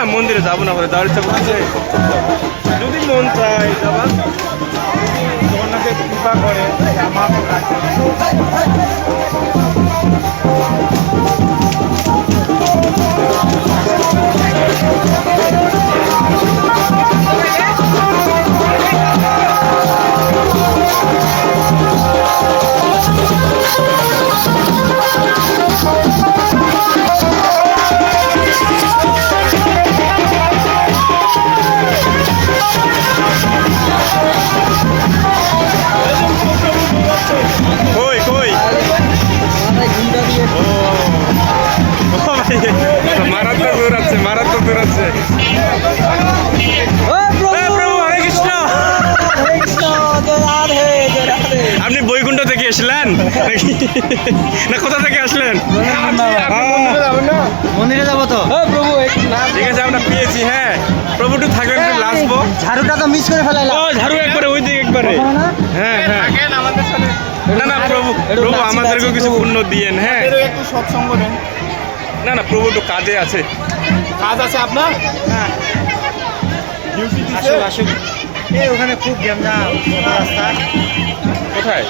না মন্দিরে যাবো না, যাওয়ার ইচ্ছা করছে যদি মন চায় যাবা। জগন্নাথের কৃপা করে আমার কই কই ও মারাত্মক দৌড়াচ্ছে, মারাত্মক দৌড়াচ্ছে। প্রভু হরে কৃষ্ণ। আপনি বৈকুণ্ঠ থেকে এসলেন না কোথা থেকে আসলেন? মন্দিরে যাবো তো প্রভু। ঠিক আছে আমরা পেয়েছি। হ্যাঁ প্রভু একটু থাকবেন, একটু লাসবো। ঝাড়ুটা তো মিস করে ফেলাইলাম। ও ঝাড়ু একবারে ওই দিকে একবারে। হ্যাঁ হ্যাঁ আমাদের সাথে না না প্রভু, প্রভু আমাদেরকেও কিছু পুণ্য দিয়েন। হ্যাঁ একটু সৎসঙ্গ দেন। না না প্রভু একটু কাজে আছে। কাজ আছে আপনার? হ্যাঁ ডিউটি দিতে আসুন। এই ওখানে খুব গ্যাঞ্জাম রাস্তা। কোথায়?